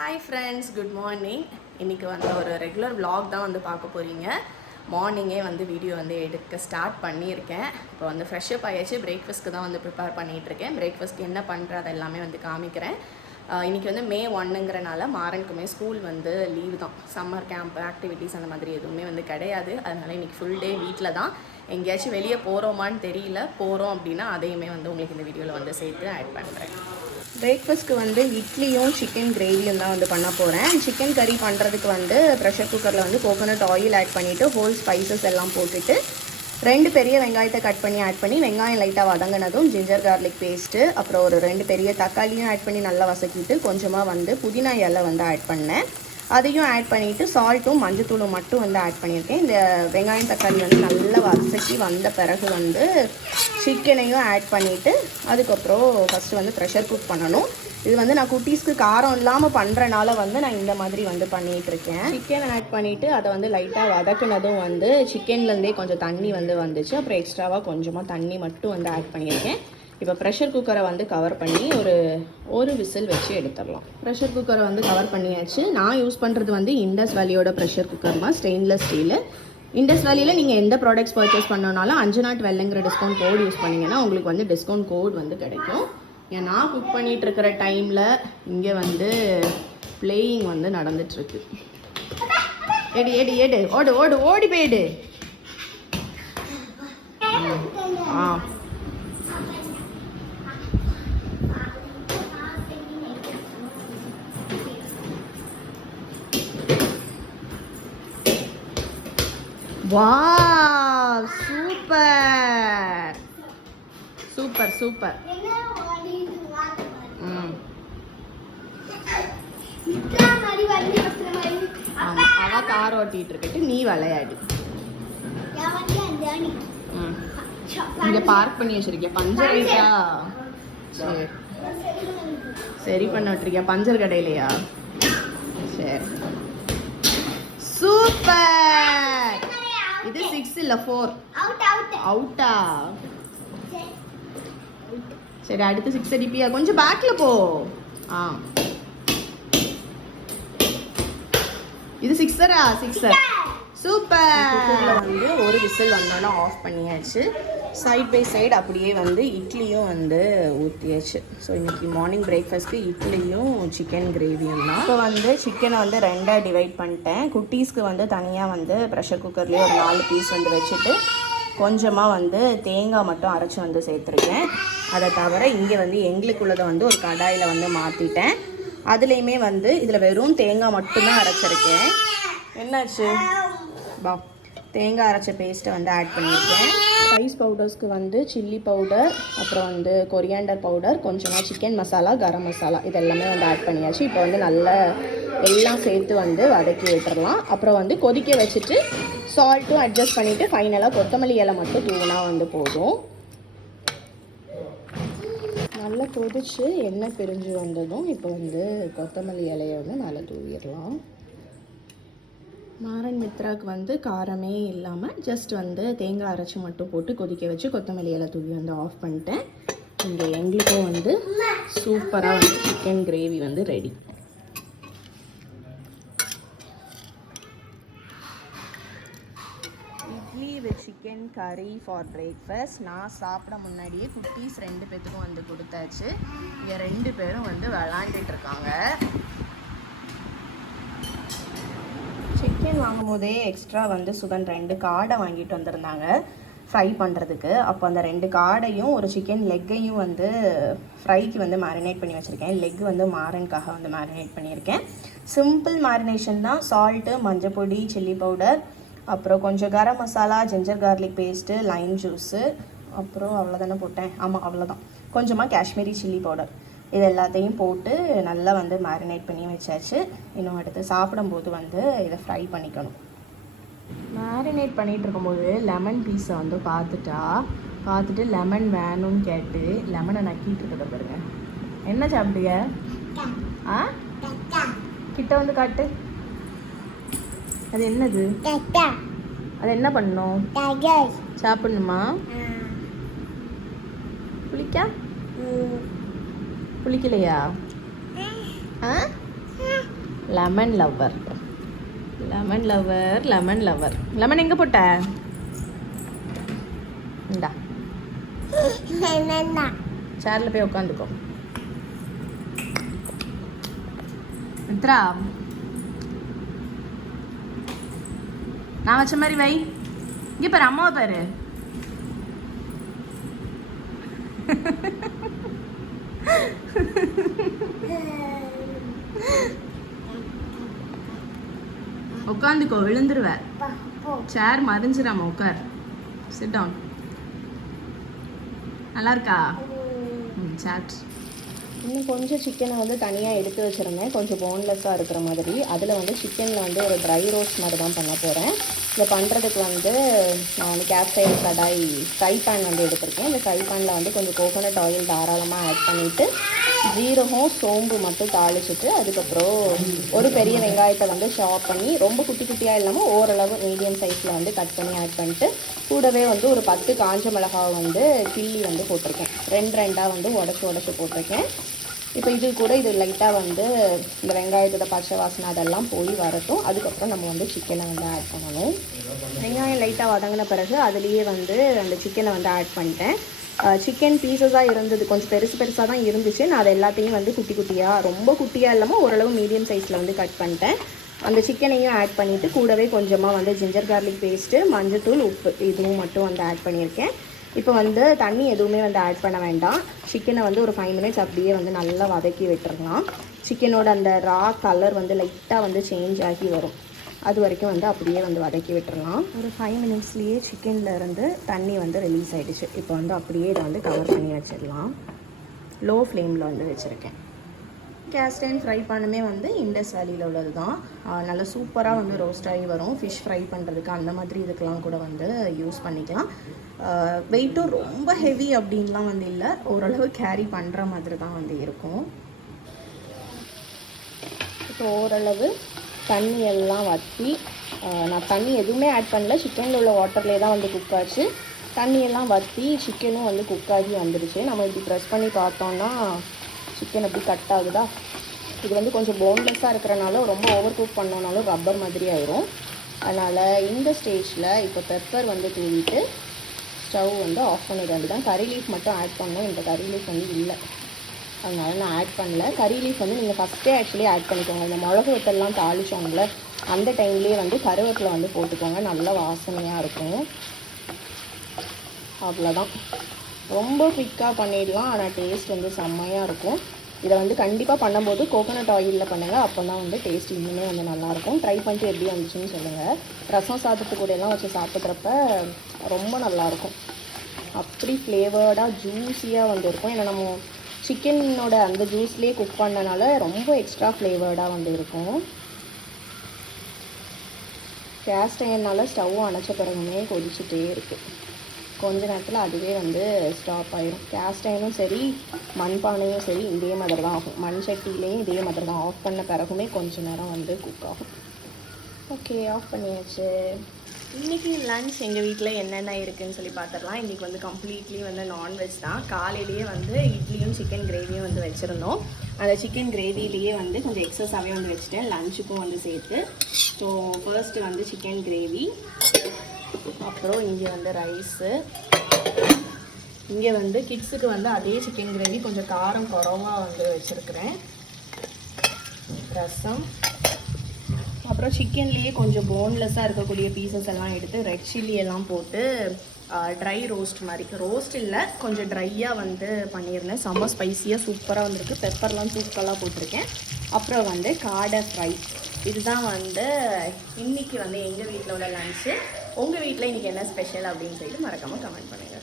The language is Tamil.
Hi friends, good morning. இன்றைக்கி வந்து ஒரு ரெகுலர் vlog தான் வந்து பார்க்க போகிறீங்க. மார்னிங்கே வந்து வீடியோ வந்து எடுக்க ஸ்டார்ட் பண்ணியிருக்கேன். இப்போ வந்து ஃப்ரெஷ்அப் ஆகிடுச்சு. பிரேக்ஃபாஸ்ட்க்கு தான் வந்து ப்ரிப்பேர் பண்ணிகிட்ருக்கேன். பிரேக்ஃபாஸ்ட்க்கு என்ன பண்ணுறது எல்லாமே வந்து காமிக்கிறேன். இன்றைக்கி வந்து May 1ங்கிறனால மாறனுக்குமே ஸ்கூல் வந்து லீவு தான். சம்மர் கேம்ப் ஆக்டிவிட்டீஸ் அந்த மாதிரி எதுவுமே வந்து கிடையாது. அதனால் இன்றைக்கி ஃபுல் டே வீட்டில் தான். எங்கேயாச்சும் வெளியே போகிறோமான்னு தெரியல. போகிறோம் அப்படின்னா அதையுமே வந்து உங்களுக்கு இந்த வீடியோவில் வந்து சேர்த்து ஆட் பண்ணுறேன். பிரேக்ஃபாஸ்ட்க்கு வந்து இட்லியும் சிக்கன் கிரேவியும் தான் வந்து பண்ண போகிறேன். சிக்கன் கறி பண்ணுறதுக்கு வந்து ப்ரெஷர் குக்கரில் வந்து கோகோனட் ஆயில் ஆட் பண்ணிவிட்டு ஹோல் ஸ்பைசஸ் எல்லாம் போட்டுட்டு 2 பெரிய வெங்காயத்தை கட் பண்ணி ஆட் பண்ணி வெங்காயம் லைட்டாக வதங்கினதும் ஜிஞ்சர் கார்லிக் பேஸ்ட்டு அப்புறம் ஒரு 2 பெரிய தக்காளியும் ஆட் பண்ணி நல்லா வதக்கிட்டு கொஞ்சமாக வந்து புதினா இலை வந்து ஆட் பண்ணேன். அதையும் ஆட் பண்ணிவிட்டு சால்ட்டும் மஞ்சத்தூளும் மட்டும் வந்து ஆட் பண்ணியிருக்கேன். இந்த வெங்காயம் தக்காளி வந்து நல்லா வதக்கி வந்த பிறகு வந்து சிக்கனையும் ஆட் பண்ணிவிட்டு அதுக்கப்புறம் ஃபஸ்ட்டு வந்து ப்ரெஷர் குக் பண்ணணும். இது வந்து நான் குட்டீஸ்க்கு காரம் இல்லாமல் பண்ணுறனால வந்து நான் இந்த மாதிரி வந்து பண்ணிகிட்ருக்கேன். சிக்கன் ஆட் பண்ணிவிட்டு அதை வந்து லைட்டாக வதக்குனதும் வந்து சிக்கன்லேருந்தே கொஞ்சம் தண்ணி வந்து வந்துச்சு. அப்புறம் எக்ஸ்ட்ராவாக கொஞ்சமாக தண்ணி மட்டும் வந்து ஆட் பண்ணியிருக்கேன். இப்போ ப்ரெஷர் குக்கரை வந்து கவர் பண்ணி ஒரு விசில் வச்சு எடுத்துடலாம். ப்ரெஷர் குக்கரை வந்து கவர் பண்ணியாச்சு. நான் யூஸ் பண்ணுறது வந்து இண்டஸ் வேலியோட ப்ரெஷர் குக்கர் தான், ஸ்டெயின்லெஸ் ஸ்டீலு. இண்டஸ் வேலியில் நீங்கள் எந்த ப்ராடக்ட்ஸ் பர்ச்சேஸ் பண்ணனாலும் 5/12ங்கிற டிஸ்கவுண்ட் கோட் யூஸ் பண்ணிங்கன்னா உங்களுக்கு வந்து டிஸ்கவுண்ட் கோட் வந்து கிடைக்கும். ஏன் நான் குக் பண்ணிகிட்டு இருக்கிற டைமில் இங்கே வந்து பிளேயிங் வந்து நடந்துட்டுருக்கு. எடு எடு எடு ஓடு ஓடு ஓடி போயிடு. Wow, super super super. அவ கார் ஓட்டிட்டு இருக்கட்டு, நீ விளையாடு. இங்க பார்க் பண்ணி வச்சிருக்கிய பஞ்சர் இல்லையா? சரி சரி பண்ண விட்டுருக்கியா பஞ்சர் கடையிலையா? சரி சூப்பர். இது 6 இல்ல 4. அவுட்டா? சரி அடுத்து 6 அடிப்பியா? கொஞ்சம் பேக்ல போ. இது 6-ஆ? 6 சூப்பர். வந்து ஒரு விசில் வந்தோன்னா ஆஃப் பண்ணியாச்சு. சைட் பை சைடு அப்படியே வந்து இட்லியும் வந்து ஊற்றியாச்சு. ஸோ இன்றைக்கி மார்னிங் பிரேக்ஃபாஸ்ட்க்கு இட்லியும் சிக்கன் கிரேவியும் தான். இப்போ வந்து சிக்கனை வந்து 2ஆக டிவைட் பண்ணிட்டேன். குட்டீஸ்க்கு வந்து தனியாக வந்து ப்ரெஷர் குக்கர்லேயே ஒரு 4 பீஸ் வந்து வச்சுட்டு கொஞ்சமாக வந்து தேங்காய் மட்டும் அரைச்சி வந்து சேர்த்துருக்கேன். அதை தவிர இங்கே வந்து எங்களுக்குள்ளதை வந்து ஒரு கடாயில் வந்து மாற்றிட்டேன். அதுலேயுமே வந்து இதில் வெறும் தேங்காய் மட்டும்தான் அரைச்சிருக்கேன். என்னாச்சு பா? தேங்காய் அரைச்ச பேஸ்ட்டை வந்து ஆட் பண்ணியிருக்கேன். ஸ்பைஸ் பவுடர்ஸ்க்கு வந்து சில்லி பவுடர், அப்புறம் வந்து கொரியாண்டர் பவுடர், கொஞ்சமாக சிக்கன் மசாலா, கரம் மசாலா இதெல்லாமே வந்து ஆட் பண்ணியாச்சு. இப்போ வந்து நல்லா எல்லாம் சேர்த்து வந்து வதக்கி விட்டுறலாம். அப்புறம் வந்து கொதிக்க வச்சுட்டு சால்ட்டும் அட்ஜஸ்ட் பண்ணிவிட்டு ஃபைனலாக கொத்தமல்லி இலை மட்டும் தூவினா வந்து போதும். நல்லா கொதிச்சு எண்ணெய் பிரிஞ்சு வந்ததும் இப்போ வந்து கொத்தமல்லி இலையை வந்து நல்லா தூவிடலாம். மாறன் மித்ராவுக்கு வந்து காரமே இல்லாமல் ஜஸ்ட் வந்து தேங்காய் அரைச்சி மட்டும் போட்டு கொதிக்க வச்சு கொத்தமல்லி இலை தூவி வந்து ஆஃப் பண்ணிட்டேன். இங்கே எங்களுக்கும் வந்து சூப்பராக வந்து சிக்கன் கிரேவி வந்து ரெடி. இட்லி வித் சிக்கன் கறி ஃபார் பிரேக்ஃபாஸ்ட். நான் சாப்பிட முன்னாடியே குட்டீஸ் 2 பேத்துக்கும் வந்து கொடுத்தாச்சு. இங்கே 2 பேரும் வந்து விளாண்டுட்டு இருக்காங்க. சிக்கன் வாங்கும் போதே எக்ஸ்ட்ரா வந்து சுகன் 2 காடை வாங்கிட்டு வந்திருந்தாங்க ஃப்ரை பண்ணுறதுக்கு. அப்போ அந்த 2 காடையும் ஒரு சிக்கன் லெக்கையும் வந்து ஃப்ரைக்கு வந்து மேரினேட் பண்ணி வச்சுருக்கேன். லெக் வந்து மாறனுக்காக வந்து மேரினேட் பண்ணியிருக்கேன். சிம்பிள் மேரினேஷன் தான். சால்ட்டு, மஞ்சள் பொடி, சில்லி பவுடர், அப்புறம் கொஞ்சம் garam masala, ginger garlic paste, lime juice, அப்புறம் அவ்வளோதானே போட்டேன். ஆமாம் அவ்வளோதான். கொஞ்சமாக காஷ்மீரி சில்லி பவுடர் இது எல்லாத்தையும் போட்டு நல்லா வந்து மேரினேட் பண்ணி வச்சாச்சு. இன்னும் அடுத்து சாப்பிடும்போது வந்து இதை ஃப்ரை பண்ணிக்கணும். மேரினேட் பண்ணிகிட்டு இருக்கும்போது லெமன் பீஸை வந்து பார்த்துட்டு லெமன் வேணும்னு கேட்டு லெமனை நக்கிட்டு இருக்கிறத பாருங்க. என்ன சாப்பிடுங்க? கிட்ட வந்து காட்டு. அது என்னது? அது என்ன பண்ணணும்? சாப்பிடணுமா? புளிக்கா? புளிக்கலையா? Lemon lover, lemon lover, lemon lover. Lemon எங்கே போட்ட? இந்தா சேர்ல போய் உட்காந்துக்கோ. மித்ரா, நான் வச்ச மாதிரி வை. இங்கே பாரு, அம்மாவை பாரு. உட்காந்துக்கோ, விழுந்துருவ. சேர் மறைஞ்சிடாம உட்கார். Sit down. நல்லா இருக்கா? சாட். இன்னும் கொஞ்சம் சிக்கனை வந்து தனியாக எடுத்து வச்சுருந்தேன், கொஞ்சம் போன்லெஸ்ஸாக இருக்கிற மாதிரி. அதில் வந்து சிக்கனில் வந்து ஒரு ட்ரை ரோஸ்ட் மாதிரி தான் பண்ண போகிறேன். இதை பண்ணுறதுக்கு வந்து நான் வந்து கேஸ்டைல் கடாய் ஃப்ரை பேன் வந்து எடுத்திருக்கேன். இந்த ஃப்ரை பேனில் வந்து கொஞ்சம் கோகோனட் ஆயில் தாராளமாக ஆட் பண்ணிவிட்டு ஜீரகம் சோம்பு மட்டும் தாளிச்சிட்டு அதுக்கப்புறம் ஒரு பெரிய வெங்காயத்தை வந்து ஷாப் பண்ணி ரொம்ப குட்டி குட்டியாக இல்லாமல் ஓரளவு மீடியம் சைஸில் வந்து கட் பண்ணி ஆட் பண்ணிட்டு கூடவே வந்து ஒரு 10 காஞ்ச மிளகாய் வந்து கிள்ளி வந்து போட்டிருக்கேன். ரெண்டாக வந்து உடச்சி போட்டிருக்கேன். இப்போ இது கூட இது லைட்டாக வந்து இந்த வெங்காயத்தோட பச்சை வாசனை அதெல்லாம் போய் வரட்டும். அதுக்கப்புறம் நம்ம வந்து சிக்கனை வந்து ஆட் பண்ணணும். வெங்காயம் லைட்டாக வதங்கின பிறகு அதுலேயே வந்து அந்த சிக்கனை வந்து ஆட் பண்ணிட்டேன். சிக்கன் பீசஸாக இருந்தது, கொஞ்சம் பெருசாக தான் இருந்துச்சு. நான் அதை எல்லாத்தையும் வந்து குட்டி குட்டியாக, ரொம்ப குட்டியாக இல்லாமல் ஓரளவு மீடியம் சைஸில் வந்து கட் பண்ணிட்டேன். அந்த சிக்கனையும் ஆட் பண்ணிவிட்டு கூடவே கொஞ்சமாக வந்து ஜிஞ்சர் கார்லிக் பேஸ்ட்டு, மஞ்சத்தூள், உப்பு இதுவும் மட்டும் வந்து ஆட் பண்ணியிருக்கேன். இப்போ வந்து தண்ணி எதுவுமே வந்து ஆட் பண்ண வேண்டாம். சிக்கனை வந்து ஒரு 5 மினிட்ஸ் அப்படியே வந்து நல்லா வதக்கி விட்டுறலாம். சிக்கனோட அந்த ரா கலர் வந்து லைட்டாக வந்து சேஞ்ச் ஆகி வரும். அது வரைக்கும் வந்து அப்படியே வந்து வதக்கி விட்டுறலாம். ஒரு 5 மினிட்ஸ்லேயே சிக்கனில் இருந்து தண்ணி வந்து ரிலீஸ் ஆகிடுச்சு. இப்போ வந்து அப்படியே இதை வந்து கவர் பண்ணி வச்சிடலாம். லோ ஃப்ளேமில் வந்து வச்சுருக்கேன். கேஸ்டைன் ஃப்ரை பண்ணுமே வந்து இண்டஸ் வேலியில் உள்ளது தான். நல்லா சூப்பராக வந்து ரோஸ்ட் ஆகி வரும். ஃபிஷ் ஃப்ரை பண்ணுறதுக்கு அந்த மாதிரி இதுக்கெலாம் கூட வந்து யூஸ் பண்ணிக்கலாம். வெயிட்டும் ரொம்ப ஹெவி அப்படின்லாம் வந்து இல்லை, ஓரளவு கேரி பண்ணுற மாதிரி தான் வந்து இருக்கும். இப்போ ஓரளவு தண்ணி எல்லாம் வற்றி, நான் தண்ணி எதுவுமே ஆட் பண்ணல, சிக்கனில் உள்ள வாட்டர்லேயே தான் வந்து குக் ஆச்சு. தண்ணியெல்லாம் வற்றி சிக்கனும் வந்து குக் ஆகி வந்துடுச்சு. நம்ம இப்படி ப்ரெஸ் பண்ணி பார்த்தோன்னா சிக்கன் அப்படி கட் ஆகுதா. இது வந்து கொஞ்சம் போன்லெஸ்ஸாக இருக்கிறனால ரொம்ப ஓவர் குக் பண்ணோனாலும் ரப்பர் மாதிரி ஆயிரும். அதனால் இந்த ஸ்டேஜில் இப்போ பெப்பர் வந்து தூவிட்டு ஸ்டவ் வந்து ஆஃப் பண்ணிட வேண்டியதான். கறி லீஃப் மட்டும் ஆட் பண்ணோம். இந்த கறி லீஃப் வந்து இல்லை, அதனால நான் ஆட் பண்ணல. கறி லீஃப் வந்து நீங்கள் ஃபஸ்ட்டே ஆக்சுவலி ஆட் பண்ணிக்கோங்க. இந்த மிளகு வத்தெல்லாம் தாளிச்சோம்ல அந்த டைம்லேயே வந்து கருவேப்பிலை வந்து போட்டுக்கோங்க, நல்லா வாசனையாக இருக்கும். அவ்வளோதான், ரொம்ப குயிக்காக பண்ணிடலாம். ஆனால் டேஸ்ட் வந்து செம்மையாக இருக்கும். இதை வந்து கண்டிப்பாக பண்ணும்போது கோகோனட் ஆயிலில் பண்ணுங்கள், அப்போ தான் வந்து டேஸ்ட் இன்னுமே வந்து நல்லாயிருக்கும். ட்ரை பண்ணிட்டு எப்படி வந்துச்சுன்னு சொல்லுங்கள். ரசம் சாதத்து கூட எல்லாம் வச்சு சாப்பிட்றப்ப ரொம்ப நல்லாயிருக்கும். அப்படி ஃப்ளேவர்டாக ஜூஸியாக வந்து இருக்கும். ஏன்னா நம்ம சிக்கனோட அந்த ஜூஸ்லேயே குக் பண்ணனால ரொம்ப எக்ஸ்ட்ரா ஃப்ளேவர்டாக வந்து இருக்கும். கேஸ்ட் அயர்னால ஸ்டவ்வும் அணைச்ச பிறகுமே கொதிச்சுட்டே இருக்குது. கொஞ்ச நேரத்தில் அதுவே வந்து ஸ்டாப் ஆயிடும். கேஸ்ட் அயனும் சரி மண்பானையும் சரி இதே மாதிரி தான் ஆகும். மண் சட்டிலேயும் இதே மாதிரி தான். ஆஃப் பண்ண பிறகுமே கொஞ்ச நேரம் வந்து குக் ஆகும். ஓகே, ஆஃப் பண்ணியாச்சு. இன்றைக்கி லன்ச் எங்கள் வீட்டில் என்னென்ன இருக்குதுன்னு சொல்லி பார்த்துடலாம். இன்றைக்கி வந்து கம்ப்ளீட்லி வந்து நான்வெஜ் தான். காலையிலேயே வந்து இட்லியும் சிக்கன் கிரேவியும் வந்து வச்சுருந்தோம். அந்த சிக்கன் கிரேவிலேயே வந்து கொஞ்சம் எக்ஸஸாகவே வந்து வச்சுட்டேன், லஞ்சுக்கும் வந்து சேர்த்து. ஸோ ஃபர்ஸ்ட்டு வந்து சிக்கன் கிரேவி, அப்புறம் இங்கே வந்து ரைஸு, இங்கே வந்து கிட்ஸுக்கு வந்து அதே சிக்கன் கிரேவி கொஞ்சம் காரம் குறவாக வந்து வச்சுருக்கிறேன், ரசம், அப்புறம் சிக்கன்லேயே கொஞ்சம் போன்லெஸ்ஸாக இருக்கக்கூடிய பீசஸ் எல்லாம் எடுத்து ரெட் சில்லி எல்லாம் போட்டு ட்ரை ரோஸ்ட் மாதிரி, ரோஸ்ட் இல்லை கொஞ்சம் ட்ரையாக வந்து பண்ணியிருந்தேன். செம்ம ஸ்பைஸியாக சூப்பராக வந்திருக்கு. பெப்பர்லாம் தூக்கலாக போட்டிருக்கேன். அப்புறம் வந்து காடை ஃப்ரை. இதுதான் வந்து இன்றைக்கி வந்து எங்கள் வீட்டில் உள்ள லன்ச்சு. உங்கள் வீட்டில் இன்றைக்கி என்ன ஸ்பெஷல் அப்படின்னு சொல்லிட்டு மறக்காமல் கமெண்ட் பண்ணுங்கள்.